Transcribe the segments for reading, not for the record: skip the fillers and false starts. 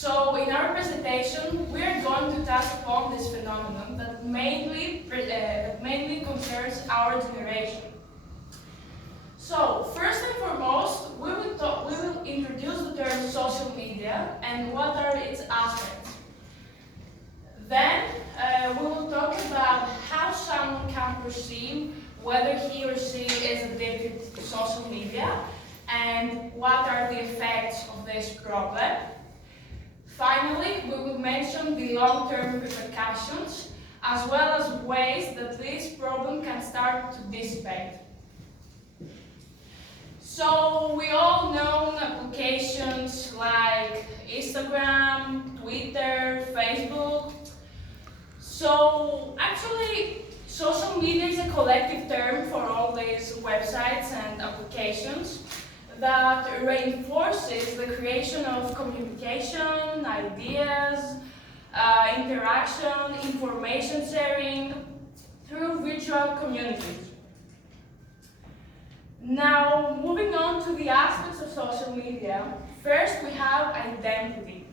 So in our presentation, we are going to touch upon this phenomenon that mainly concerns our generation. So first and foremost, we will introduce the term social media and what are its aspects. Then we will talk about how someone can perceive whether he or she is addicted to social media and what are the effects of this problem. Finally, we will mention the long-term repercussions as well as ways that this problem can start to dissipate. So we all know applications like Instagram, Twitter, Facebook. So actually, social media is a collective term for all these websites and applications that reinforces the creation of communication, ideas, interaction, information sharing through virtual communities. Now, moving on to the aspects of social media, first we have identity.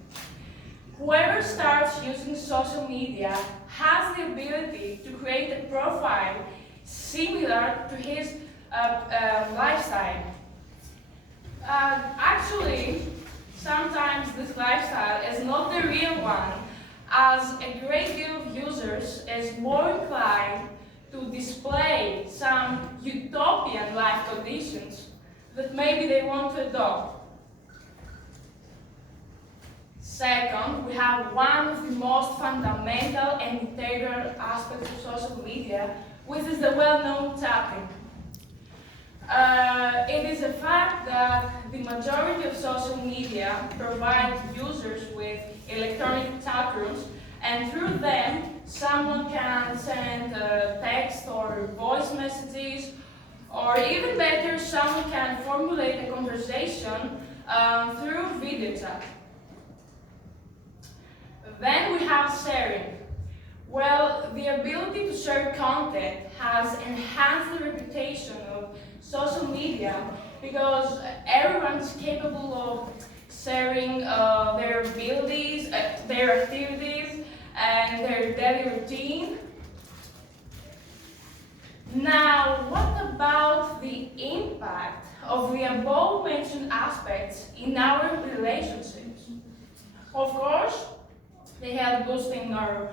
Whoever starts using social media has the ability to create a profile similar to his lifestyle. Actually, sometimes this lifestyle is not the real one, as a great deal of users is more inclined to display some utopian life conditions that maybe they want to adopt. Second, we have one of the most fundamental and integral aspects of social media, which is the well-known tapping. It is a fact that the majority of social media provides users with electronic chat rooms, and through them, someone can send text or voice messages, or even better, someone can formulate a conversation through video chat. Then we have sharing. Well, the ability to share content has enhanced the reputation of social media because everyone is capable of sharing their abilities, their activities, and their daily routine. Now, what about the impact of the above mentioned aspects in our relationships? Of course, they help boosting our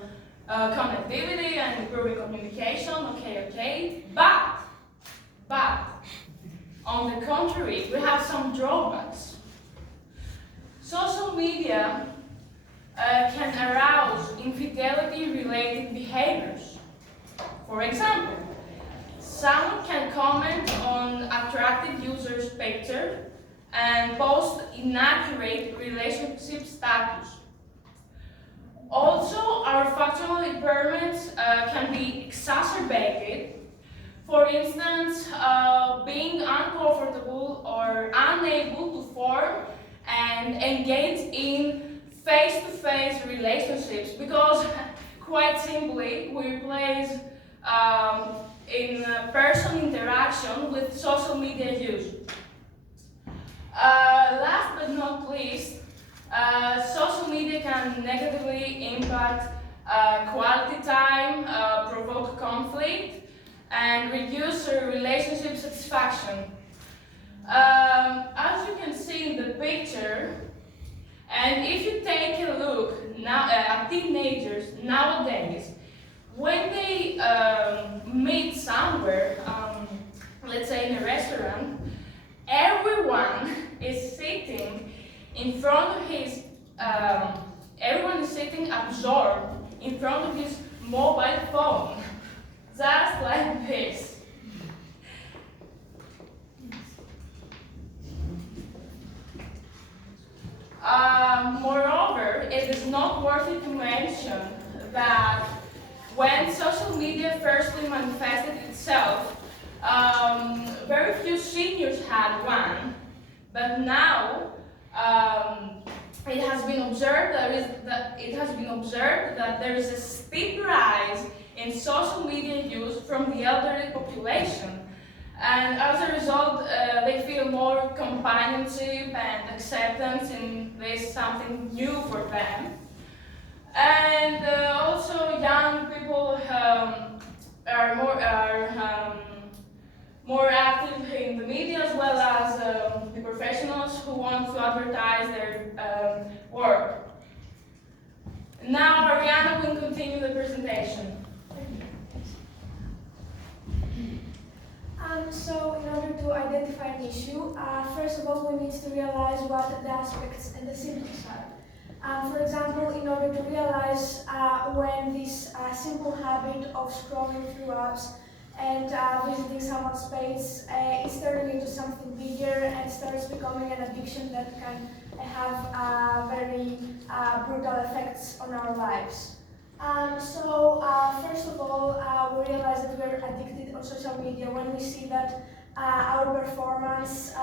connectivity and improving communication, okay, but on the contrary, we have some drawbacks. Social media can arouse infidelity-related behaviors. For example, someone can comment on attractive users' picture and post inaccurate relationship status. Also, our functional impairments can be exacerbated. For instance, being uncomfortable or unable to form and engage in face-to-face relationships because, quite simply, we replace in-person interaction with social media use. Last but not least, social media can negatively impact quality time, provoke conflict, and reduce relationship satisfaction. As you can see in the picture, and if you take a look now at teenagers nowadays, when they meet somewhere, let's say in a restaurant, everyone is sitting in front of his, everyone is sitting absorbed in front of his mobile phone, just like this. Moreover, it is noteworthy to mention that when social media firstly manifested itself, very few seniors had one, but now it has been observed that there is a steep rise in social media use from the elderly population. And as a result, they feel more companionship and acceptance in this is something new for them. And also young people are more active in the media, as well as the professionals who want to advertise their work. Now Ariana will continue the presentation. So in order to identify an issue, first of all we need to realize what the aspects and the symptoms are. For example, in order to realize when this simple habit of scrolling through apps and visiting someone's page is turning into something bigger and starts becoming an addiction that can have very brutal effects on our lives. First of all, we realize that we're addicted on social media when we see that our performance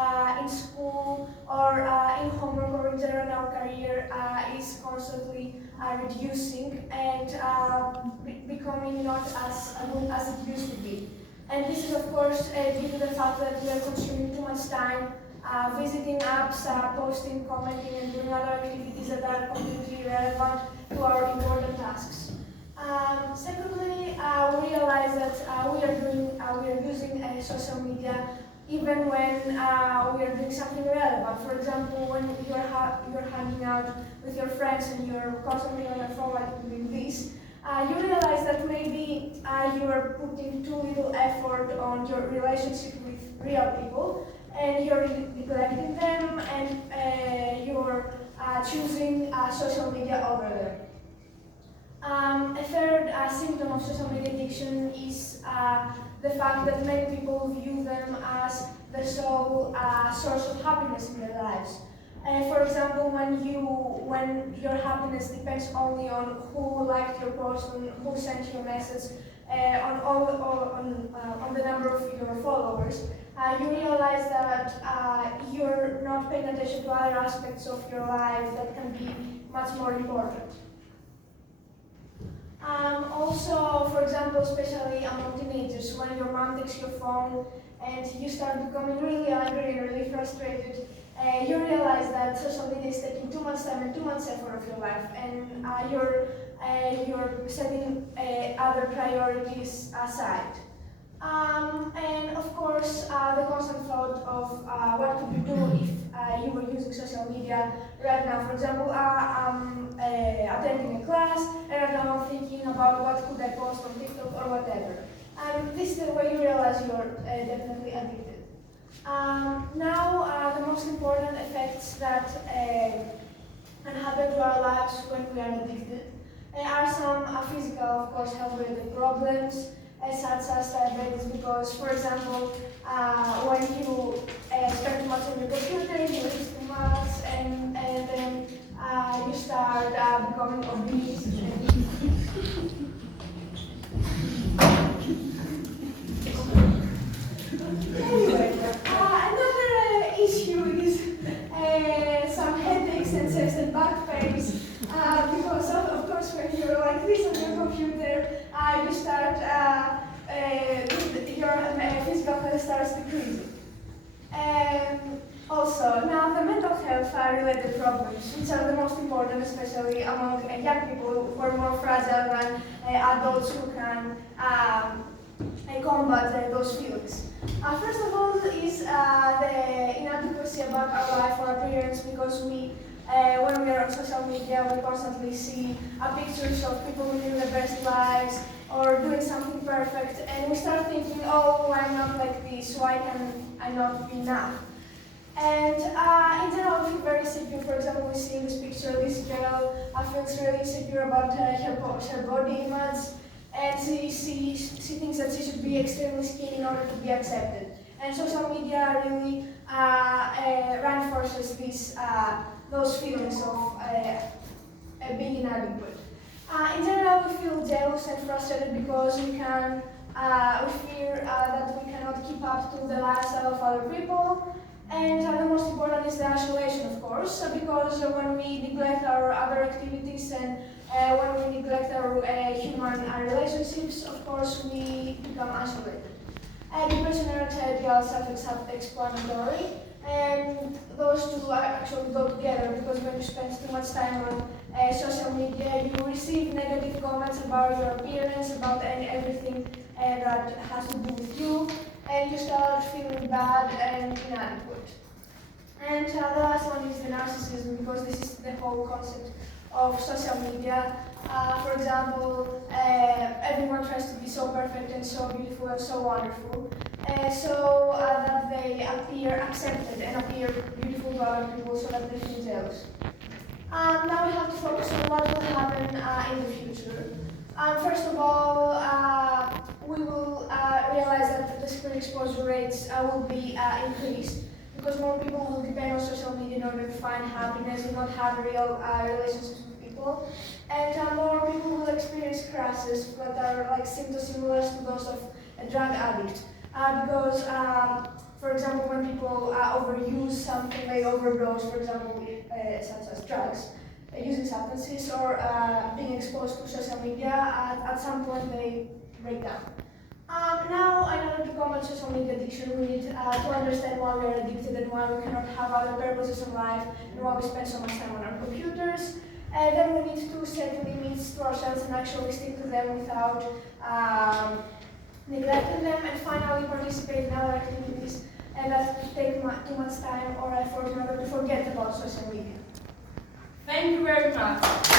in school or in homework or in general in our career is constantly reducing and becoming not as good as it used to be. And this is of course due to the fact that we are consuming too much time visiting apps, posting, commenting and doing other activities that are completely irrelevant to our important tasks. Secondly, we realize that we are using social media even when we are doing something relevant. For example, when you're hanging out with your friends and you're constantly on your phone like doing this, you realize that maybe you are putting too little effort on your relationship with real people, and you're neglecting them, and you're choosing social media over them. A third symptom of social media addiction is the fact that many people view them as the sole source of happiness in their lives. For example, when your happiness depends only on who liked your post, on who sent you a message, on the number of your followers, you realize that you're not paying attention to other aspects of your life that can be much more important. Also, for example, especially among teenagers, when your mom takes your phone and you start becoming really angry and really frustrated, you realize that social media is taking too much time and too much effort of your life, and you're setting other priorities aside. And of course, the constant thought of what could you do if you were using social media right now. For example, I'm attending a class, and right now I'm thinking about what could I post on TikTok or whatever. This is the way you realize you're definitely addicted. Now, the most important effects that can happen to our lives when we are addicted are some physical, of course, health-related problems, such as diabetes, because, for example, when you spend too much on your computer, you eat too much, and then you start becoming obese. Anyway, another issue is some headaches and chest and back pains, because of course when you're like this on your computer, you start, your physical health starts decreasing. Also, now the mental health related problems, which are the most important, especially among young people who are more fragile than adults who can combat those feelings. First of all is the inadequacy about our life or appearance, because when we are on social media, we constantly see pictures of people living their best lives or doing something perfect, and we start thinking, oh, I'm not like this, why can I not be enough? And in general, we feel very insecure. For example, we see in this picture, this girl feels really insecure about her body image, and she thinks that she should be extremely skinny in order to be accepted. And social media really reinforces those feelings of being inadequate. In general, we feel jealous and frustrated because we fear that we cannot keep up to the lifestyle of other people. And the most important is the isolation, of course, because when we neglect our other activities and when we neglect our human relationships, of course, we become isolated. Depression and anxiety are self-explanatory. And those two are actually go together because when you spend too much time on social media, you receive negative comments about your appearance, about everything that has to do with you, and you start feeling bad and inadequate. And the last one is the narcissism, because this is the whole concept of social media. For example, everyone tries to be so perfect and so beautiful and so wonderful, so that they appear accepted and appear beautiful to other people so that they feel jealous. Now we have to focus on what will happen in the future. First of all, we will realize that the screen exposure rates will be increased, because more people will depend on social media in order to find happiness and not have real relationships with people. And more people will experience crashes that are like symptoms similar to those of a drug addict. Because, for example, when people overuse something, they overdose, for example, such as drugs, using substances, or being exposed to social media, at some point they break down. Now, in order to combat social media addiction, we need to understand why we are addicted and why we cannot have other purposes in life and why we spend so much time on our computers. And then we need to set limits to ourselves and actually stick to them without neglecting them. And finally, participate in other activities and that take too much time or effort in order to forget about social media. Thank you very much.